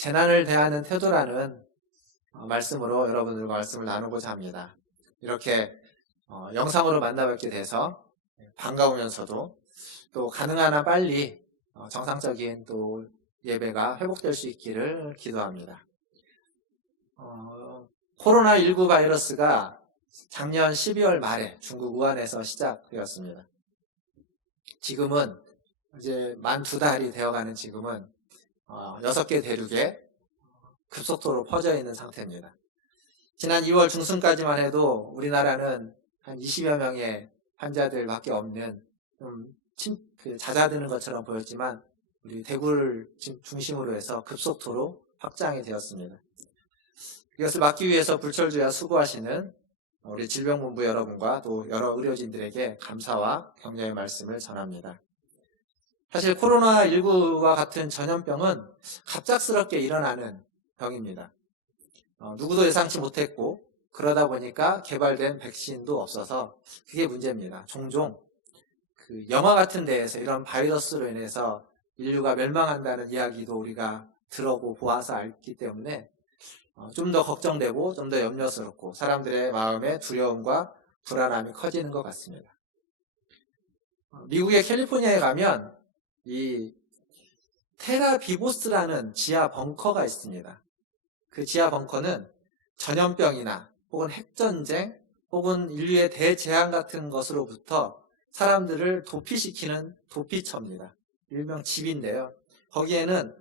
재난을 대하는 태도라는 말씀으로 여러분들과 말씀을 나누고자 합니다. 이렇게 영상으로 만나뵙게 돼서 반가우면서도 또 가능한 한 빨리 정상적인 또 예배가 회복될 수 있기를 기도합니다. 코로나19 바이러스가 작년 12월 말에 중국 우한에서 시작되었습니다. 지금은 이제 만 2달이 되어가는 지금은 6개 대륙에 급속도로 퍼져 있는 상태입니다. 지난 2월 중순까지만 해도 우리나라는 한 20여 명의 환자들밖에 없는 잦아드는 것처럼 보였지만 우리 대구를 중심으로 해서 급속도로 확장이 되었습니다. 이것을 막기 위해서 불철주야 수고하시는 우리 질병본부 여러분과 또 여러 의료진들에게 감사와 격려의 말씀을 전합니다. 사실 코로나19와 같은 전염병은 갑작스럽게 일어나는 병입니다. 누구도 예상치 못했고 그러다 보니까 개발된 백신도 없어서 그게 문제입니다. 종종 그 영화 같은 데에서 이런 바이러스로 인해서 인류가 멸망한다는 이야기도 우리가 들어보고 보아서 알기 때문에 좀 더 걱정되고 좀 더 염려스럽고 사람들의 마음에 두려움과 불안함이 커지는 것 같습니다. 미국의 캘리포니아에 가면 이 테라비보스라는 지하 벙커가 있습니다. 그 지하 벙커는 전염병이나 혹은 핵전쟁 혹은 인류의 대재앙 같은 것으로부터 사람들을 도피시키는 도피처입니다. 일명 집인데요. 거기에는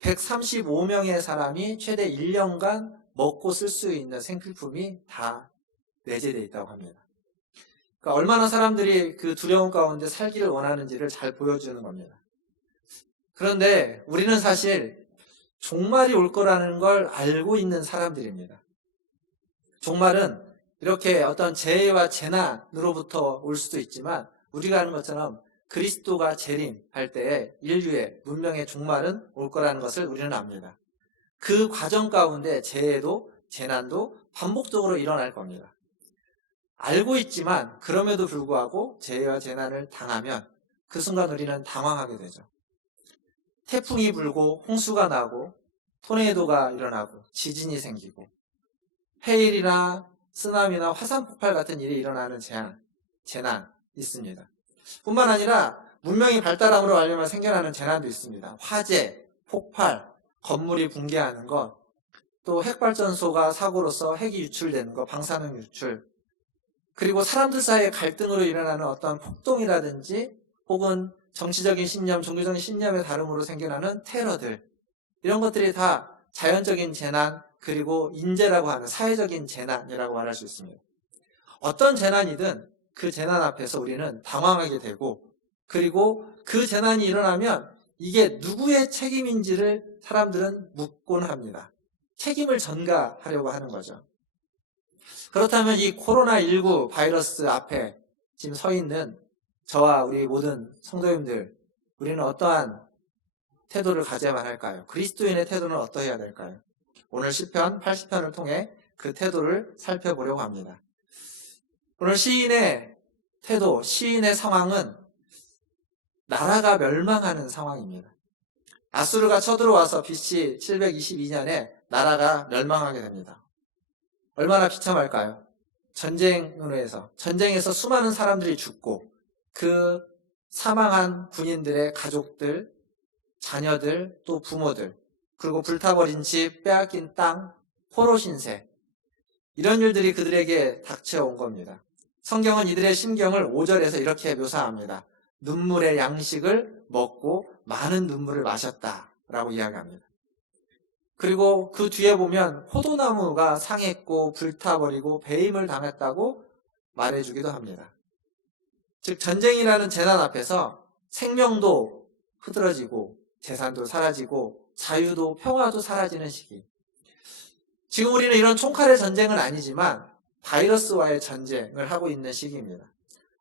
135명의 사람이 최대 1년간 먹고 쓸 수 있는 생필품이 다 내재되어 있다고 합니다. 그러니까 얼마나 사람들이 그 두려움 가운데 살기를 원하는지를 잘 보여주는 겁니다. 그런데 우리는 사실 종말이 올 거라는 걸 알고 있는 사람들입니다. 종말은 이렇게 어떤 재해와 재난으로부터 올 수도 있지만 우리가 아는 것처럼 그리스도가 재림할 때에 인류의 문명의 종말은 올 거라는 것을 우리는 압니다. 그 과정 가운데 재해도 재난도 반복적으로 일어날 겁니다. 알고 있지만 그럼에도 불구하고 재해와 재난을 당하면 그 순간 우리는 당황하게 되죠. 태풍이 불고 홍수가 나고 토네이도가 일어나고 지진이 생기고 해일이나 쓰나미나 화산 폭발 같은 일이 일어나는 재난 있습니다. 뿐만 아니라 문명이 발달함으로 말미암아 생겨나는 재난도 있습니다. 화재, 폭발, 건물이 붕괴하는 것, 또 핵발전소가 사고로서 핵이 유출되는 것, 방사능 유출, 그리고 사람들 사이의 갈등으로 일어나는 어떤 폭동이라든지 혹은 정치적인 신념, 종교적인 신념의 다름으로 생겨나는 테러들, 이런 것들이 다 자연적인 재난 그리고 인재라고 하는 사회적인 재난이라고 말할 수 있습니다. 어떤 재난이든 그 재난 앞에서 우리는 당황하게 되고 그리고 그 재난이 일어나면 이게 누구의 책임인지를 사람들은 묻곤 합니다. 책임을 전가하려고 하는 거죠. 그렇다면 이 코로나19 바이러스 앞에 지금 서 있는 저와 우리 모든 성도님들, 우리는 어떠한 태도를 가져야만 할까요? 그리스도인의 태도는 어떠해야 될까요? 오늘 시편 80편을 통해 그 태도를 살펴보려고 합니다. 오늘 시인의 태도, 시인의 상황은 나라가 멸망하는 상황입니다. 아수르가 쳐들어와서 BC 722년에 나라가 멸망하게 됩니다. 얼마나 비참할까요? 전쟁에서 수많은 사람들이 죽고 그 사망한 군인들의 가족들, 자녀들, 또 부모들, 그리고 불타버린 집, 빼앗긴 땅, 포로 신세, 이런 일들이 그들에게 닥쳐온 겁니다. 성경은 이들의 심경을 5절에서 이렇게 묘사합니다. 눈물의 양식을 먹고 많은 눈물을 마셨다라고 이야기합니다. 그리고 그 뒤에 보면 포도나무가 상했고 불타버리고 배임을 당했다고 말해주기도 합니다. 즉 전쟁이라는 재난 앞에서 생명도 흐드러지고 재산도 사라지고 자유도 평화도 사라지는 시기. 지금 우리는 이런 총칼의 전쟁은 아니지만 바이러스와의 전쟁을 하고 있는 시기입니다.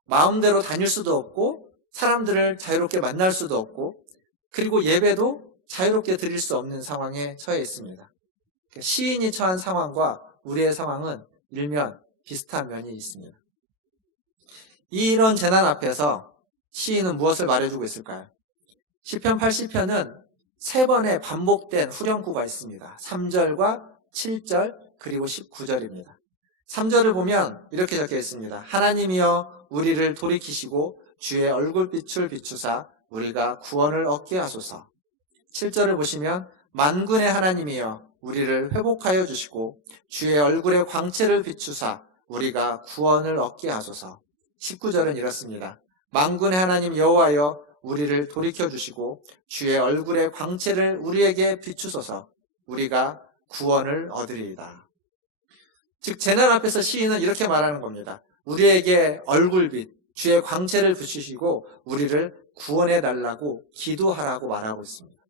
마음대로 다닐 수도 없고 사람들을 자유롭게 만날 수도 없고 그리고 예배도 자유롭게 드릴 수 없는 상황에 처해 있습니다. 시인이 처한 상황과 우리의 상황은 일면 비슷한 면이 있습니다. 이런 재난 앞에서 시인은 무엇을 말해주고 있을까요? 시편 80편은 3번의 반복된 후렴구가 있습니다. 3절과 7절 그리고 19절입니다. 3절을 보면 이렇게 적혀 있습니다. 하나님이여 우리를 돌이키시고 주의 얼굴빛을 비추사 우리가 구원을 얻게 하소서. 7절을 보시면 만군의 하나님이여 우리를 회복하여 주시고 주의 얼굴의 광채를 비추사 우리가 구원을 얻게 하소서. 19절은 이렇습니다. 만군의 하나님 여호와여 우리를 돌이켜 주시고 주의 얼굴의 광채를 우리에게 비추소서 우리가 구원을 얻으리이다. 즉 재난 앞에서 시인은 이렇게 말하는 겁니다. 우리에게 얼굴빛, 주의 광채를 비추시고 우리를 구원해 달라고 기도하라고 말하고 있습니다.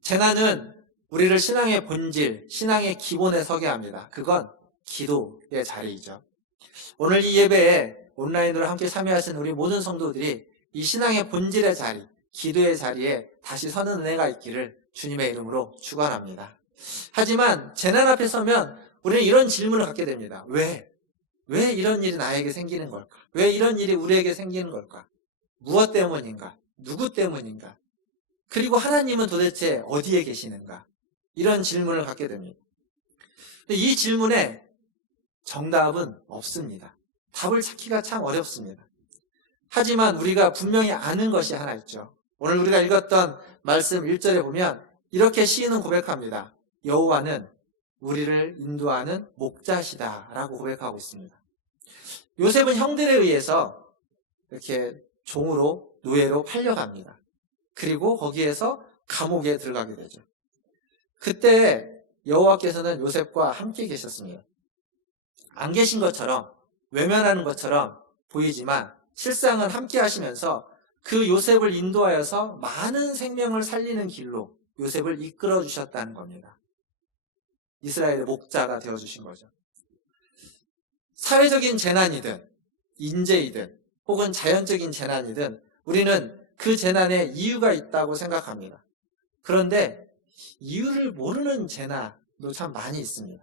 재난은 우리를 신앙의 본질, 신앙의 기본에 서게 합니다. 그건 기도의 자리이죠. 오늘 이 예배에 온라인으로 함께 참여하신 우리 모든 성도들이 이 신앙의 본질의 자리, 기도의 자리에 다시 서는 은혜가 있기를 주님의 이름으로 축원합니다. 하지만 재난 앞에 서면 우리는 이런 질문을 갖게 됩니다. 왜 이런 일이 나에게 생기는 걸까? 왜 이런 일이 우리에게 생기는 걸까? 무엇 때문인가? 누구 때문인가? 그리고 하나님은 도대체 어디에 계시는가? 이런 질문을 갖게 됩니다. 근데 이 질문에 정답은 없습니다. 답을 찾기가 참 어렵습니다. 하지만 우리가 분명히 아는 것이 하나 있죠. 오늘 우리가 읽었던 말씀 1절에 보면 이렇게 시인은 고백합니다. 여호와는 우리를 인도하는 목자시다라고 고백하고 있습니다. 요셉은 형들에 의해서 이렇게 종으로 노예로 팔려갑니다. 그리고 거기에서 감옥에 들어가게 되죠. 그때 여호와께서는 요셉과 함께 계셨습니다. 안 계신 것처럼 외면하는 것처럼 보이지만 실상은 함께 하시면서 그 요셉을 인도하여서 많은 생명을 살리는 길로 요셉을 이끌어 주셨다는 겁니다. 이스라엘의 목자가 되어주신 거죠. 사회적인 재난이든 인재이든 혹은 자연적인 재난이든 우리는 그 재난에 이유가 있다고 생각합니다. 그런데 이유를 모르는 재난도 참 많이 있습니다.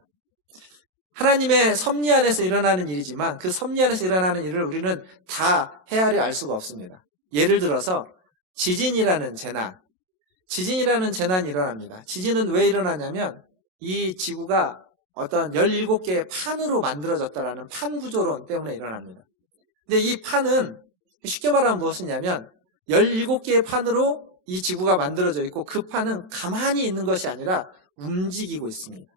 하나님의 섭리 안에서 일어나는 일이지만 그 섭리 안에서 일어나는 일을 우리는 다 헤아려 알 수가 없습니다. 예를 들어서 지진이라는 재난이 일어납니다. 지진은 왜 일어나냐면 이 지구가 어떤 17개의 판으로 만들어졌다라는 판 구조론 때문에 일어납니다. 근데 이 판은 쉽게 말하면 무엇이냐면 17개의 판으로 이 지구가 만들어져 있고 그 판은 가만히 있는 것이 아니라 움직이고 있습니다.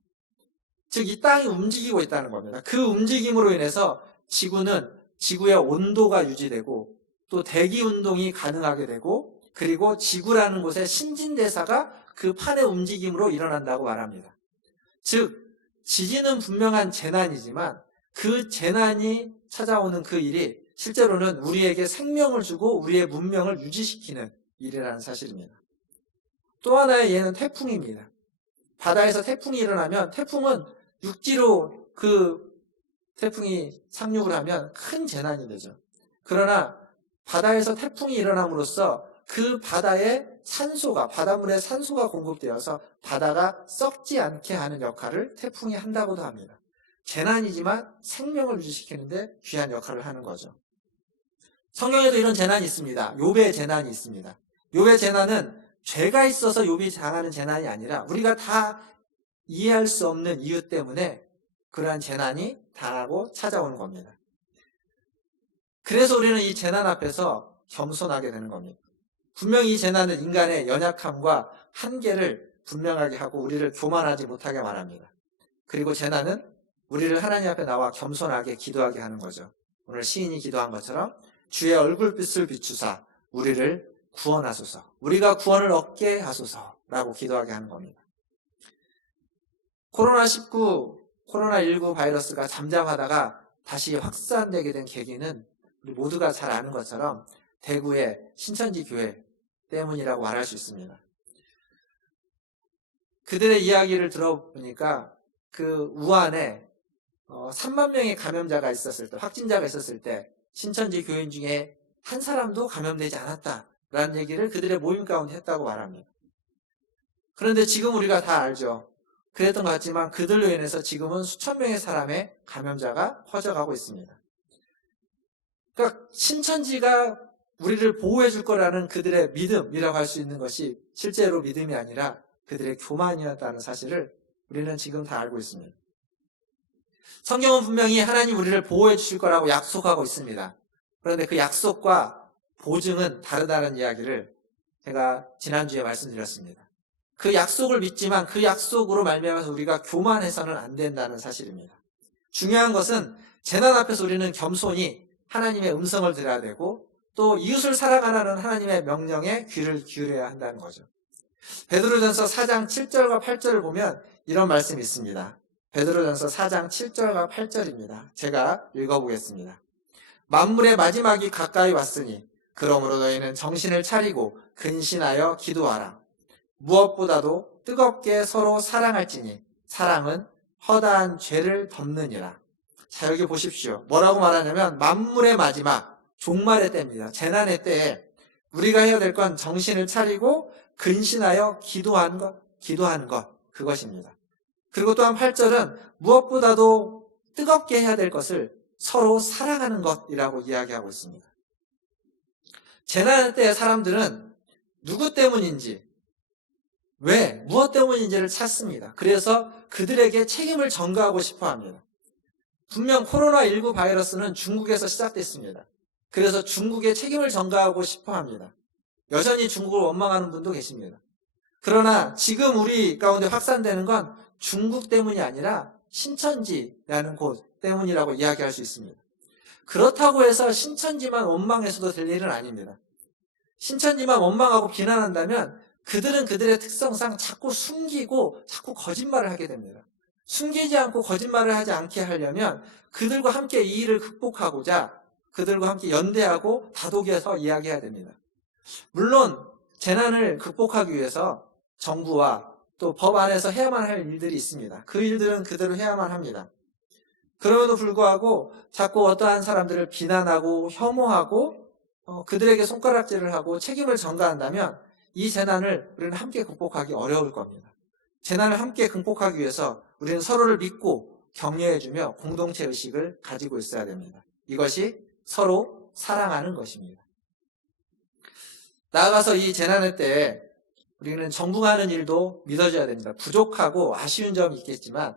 즉 이 땅이 움직이고 있다는 겁니다. 그 움직임으로 인해서 지구의 온도가 유지되고 또 대기 운동이 가능하게 되고 그리고 지구라는 곳의 신진대사가 그 판의 움직임으로 일어난다고 말합니다. 즉 지진은 분명한 재난이지만 그 재난이 찾아오는 그 일이 실제로는 우리에게 생명을 주고 우리의 문명을 유지시키는 일이라는 사실입니다. 또 하나의 예는 태풍입니다. 바다에서 태풍이 일어나면 태풍은 육지로 그 태풍이 상륙을 하면 큰 재난이 되죠. 그러나 바다에서 태풍이 일어남으로써 그 바다에 바닷물에 산소가 공급되어서 바다가 썩지 않게 하는 역할을 태풍이 한다고도 합니다. 재난이지만 생명을 유지시키는데 귀한 역할을 하는 거죠. 성경에도 이런 재난이 있습니다. 욥의 재난이 있습니다. 욥의 재난은 죄가 있어서 욥이 당하는 재난이 아니라 우리가 다 이해할 수 없는 이유 때문에 그러한 재난이 당하고 찾아오는 겁니다. 그래서 우리는 이 재난 앞에서 겸손하게 되는 겁니다. 분명히 이 재난은 인간의 연약함과 한계를 분명하게 하고 우리를 교만하지 못하게 말합니다. 그리고 재난은 우리를 하나님 앞에 나와 겸손하게 기도하게 하는 거죠. 오늘 시인이 기도한 것처럼 주의 얼굴빛을 비추사 우리를 구원하소서, 우리가 구원을 얻게 하소서라고 기도하게 하는 겁니다. 코로나19 바이러스가 잠잠하다가 다시 확산되게 된 계기는 우리 모두가 잘 아는 것처럼 대구의 신천지 교회 때문이라고 말할 수 있습니다. 그들의 이야기를 들어보니까 그 우한에 3만 명의 감염자가 있었을 때, 확진자가 있었을 때 신천지 교인 중에 한 사람도 감염되지 않았다라는 얘기를 그들의 모임 가운데 했다고 말합니다. 그런데 지금 우리가 다 알죠. 그랬던 것 같지만 그들로 인해서 지금은 수천 명의 사람의 감염자가 퍼져가고 있습니다. 그러니까 신천지가 우리를 보호해 줄 거라는 그들의 믿음이라고 할 수 있는 것이 실제로 믿음이 아니라 그들의 교만이었다는 사실을 우리는 지금 다 알고 있습니다. 성경은 분명히 하나님 우리를 보호해 주실 거라고 약속하고 있습니다. 그런데 그 약속과 보증은 다르다는 이야기를 제가 지난주에 말씀드렸습니다. 그 약속을 믿지만 그 약속으로 말미암아서 우리가 교만해서는 안 된다는 사실입니다. 중요한 것은 재난 앞에서 우리는 겸손히 하나님의 음성을 들어야 되고 또 이웃을 사랑하라는 하나님의 명령에 귀를 기울여야 한다는 거죠. 베드로전서 4장 7절과 8절을 보면 이런 말씀이 있습니다. 베드로전서 4장 7절과 8절입니다. 제가 읽어보겠습니다. 만물의 마지막이 가까이 왔으니 그러므로 너희는 정신을 차리고 근신하여 기도하라. 무엇보다도 뜨겁게 서로 사랑할지니 사랑은 허다한 죄를 덮느니라. 자, 여기 보십시오. 뭐라고 말하냐면 만물의 마지막, 종말의 때입니다. 재난의 때에 우리가 해야 될 건 정신을 차리고 근신하여 기도하는 것, 그것입니다. 그리고 또한 8절은 무엇보다도 뜨겁게 해야 될 것을 서로 사랑하는 것이라고 이야기하고 있습니다. 재난 때의 사람들은 누구 때문인지, 왜, 무엇 때문인지를 찾습니다. 그래서 그들에게 책임을 전가하고 싶어 합니다. 분명 코로나19 바이러스는 중국에서 시작됐습니다. 그래서 중국에 책임을 전가하고 싶어 합니다. 여전히 중국을 원망하는 분도 계십니다. 그러나 지금 우리 가운데 확산되는 건 중국 때문이 아니라 신천지라는 곳 때문이라고 이야기할 수 있습니다. 그렇다고 해서 신천지만 원망해서도 될 일은 아닙니다. 신천지만 원망하고 비난한다면 그들은 그들의 특성상 자꾸 숨기고 자꾸 거짓말을 하게 됩니다. 숨기지 않고 거짓말을 하지 않게 하려면 그들과 함께 이 일을 극복하고자 그들과 함께 연대하고 다독여서 이야기해야 됩니다. 물론 재난을 극복하기 위해서 정부와 또 법 안에서 해야만 할 일들이 있습니다. 그 일들은 그대로 해야만 합니다. 그럼에도 불구하고 자꾸 어떠한 사람들을 비난하고 혐오하고 그들에게 손가락질을 하고 책임을 전가한다면 이 재난을 우리는 함께 극복하기 어려울 겁니다. 재난을 함께 극복하기 위해서 우리는 서로를 믿고 격려해주며 공동체 의식을 가지고 있어야 됩니다. 이것이 서로 사랑하는 것입니다. 나아가서 이 재난의 때에 우리는 정부가 하는 일도 믿어줘야 됩니다. 부족하고 아쉬운 점이 있겠지만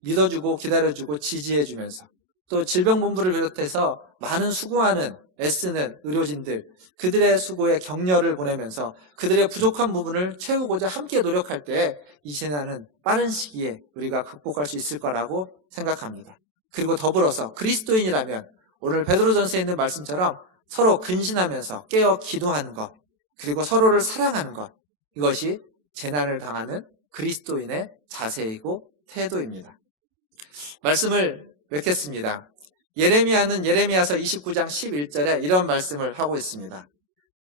믿어주고 기다려주고 지지해주면서 또 질병본부를 비롯해서 많은 수고하는 애쓰는 의료진들 그들의 수고에 격려를 보내면서 그들의 부족한 부분을 채우고자 함께 노력할 때 이 재난은 빠른 시기에 우리가 극복할 수 있을 거라고 생각합니다. 그리고 더불어서 그리스도인이라면 오늘 베드로전서에 있는 말씀처럼 서로 근신하면서 깨어 기도하는 것 그리고 서로를 사랑하는 것 이것이 재난을 당하는 그리스도인의 자세이고 태도입니다. 말씀을 맺겠습니다. 예레미야는 예레미야서 29장 11절에 이런 말씀을 하고 있습니다.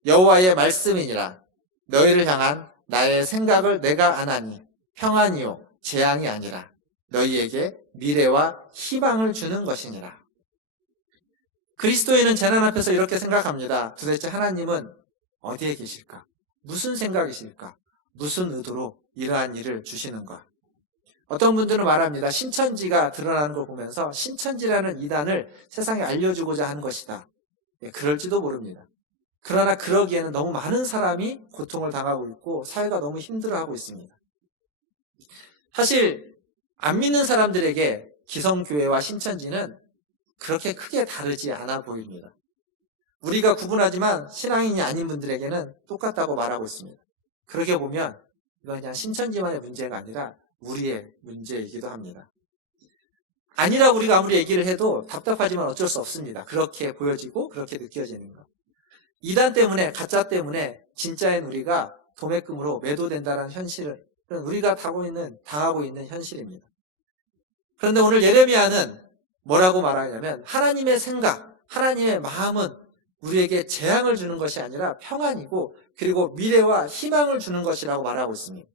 여호와의 말씀이니라 너희를 향한 나의 생각을 내가 아나니 평안이요 재앙이 아니라 너희에게 미래와 희망을 주는 것이니라. 그리스도인은 재난 앞에서 이렇게 생각합니다. 도대체 하나님은 어디에 계실까? 무슨 생각이실까? 무슨 의도로 이러한 일을 주시는가? 어떤 분들은 말합니다. 신천지가 드러나는 걸 보면서 신천지라는 이단을 세상에 알려주고자 하는 것이다. 그럴지도 모릅니다. 그러나 그러기에는 너무 많은 사람이 고통을 당하고 있고 사회가 너무 힘들어하고 있습니다. 사실 안 믿는 사람들에게 기성교회와 신천지는 그렇게 크게 다르지 않아 보입니다. 우리가 구분하지만 신앙인이 아닌 분들에게는 똑같다고 말하고 있습니다. 그렇게 보면 이건 그냥 신천지만의 문제가 아니라 우리의 문제이기도 합니다. 아니라 우리가 아무리 얘기를 해도 답답하지만 어쩔 수 없습니다. 그렇게 보여지고 그렇게 느껴지는 것. 이단 때문에 가짜 때문에 진짜인 우리가 도매금으로 매도된다는 현실은 우리가 당하고 있는 현실입니다. 그런데 오늘 예레미야는 뭐라고 말하냐면 하나님의 생각, 하나님의 마음은 우리에게 재앙을 주는 것이 아니라 평안이고 그리고 미래와 희망을 주는 것이라고 말하고 있습니다.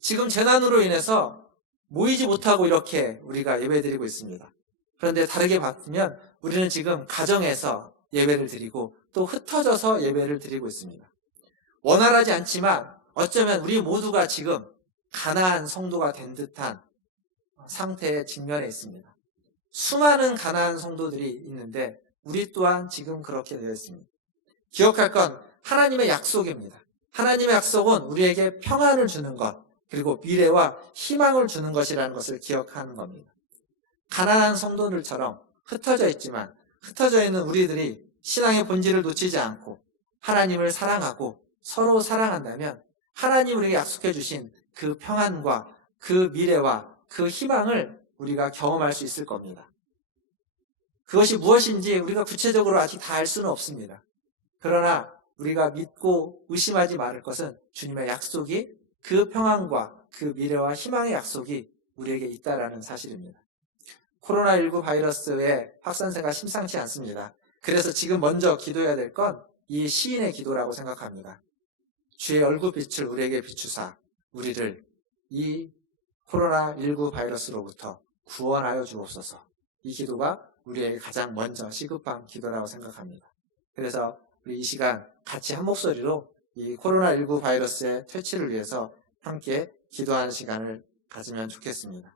지금 재난으로 인해서 모이지 못하고 이렇게 우리가 예배드리고 있습니다. 그런데 다르게 봤으면 우리는 지금 가정에서 예배를 드리고 또 흩어져서 예배를 드리고 있습니다. 원활하지 않지만 어쩌면 우리 모두가 지금 가나안 성도가 된 듯한 상태에 직면해 있습니다. 수많은 가나안 성도들이 있는데 우리 또한 지금 그렇게 되어 있습니다. 기억할 건 하나님의 약속입니다. 하나님의 약속은 우리에게 평안을 주는 것, 그리고 미래와 희망을 주는 것이라는 것을 기억하는 겁니다. 가난한 성도들처럼 흩어져 있지만 흩어져 있는 우리들이 신앙의 본질을 놓치지 않고 하나님을 사랑하고 서로 사랑한다면 하나님 우리에게 약속해 주신 그 평안과 그 미래와 그 희망을 우리가 경험할 수 있을 겁니다. 그것이 무엇인지 우리가 구체적으로 아직 다 알 수는 없습니다. 그러나 우리가 믿고 의심하지 말을 것은 주님의 약속이, 그 평안과 그 미래와 희망의 약속이 우리에게 있다라는 사실입니다. 코로나19 바이러스의 확산세가 심상치 않습니다. 그래서 지금 먼저 기도해야 될 건 이 시인의 기도라고 생각합니다. 주의 얼굴빛을 우리에게 비추사 우리를 이 코로나19 바이러스로부터 구원하여 주옵소서. 이 기도가 우리에게 가장 먼저 시급한 기도라고 생각합니다. 그래서 우리 이 시간 같이 한 목소리로 이 코로나19 바이러스의 퇴치를 위해서 함께 기도하는 시간을 가지면 좋겠습니다.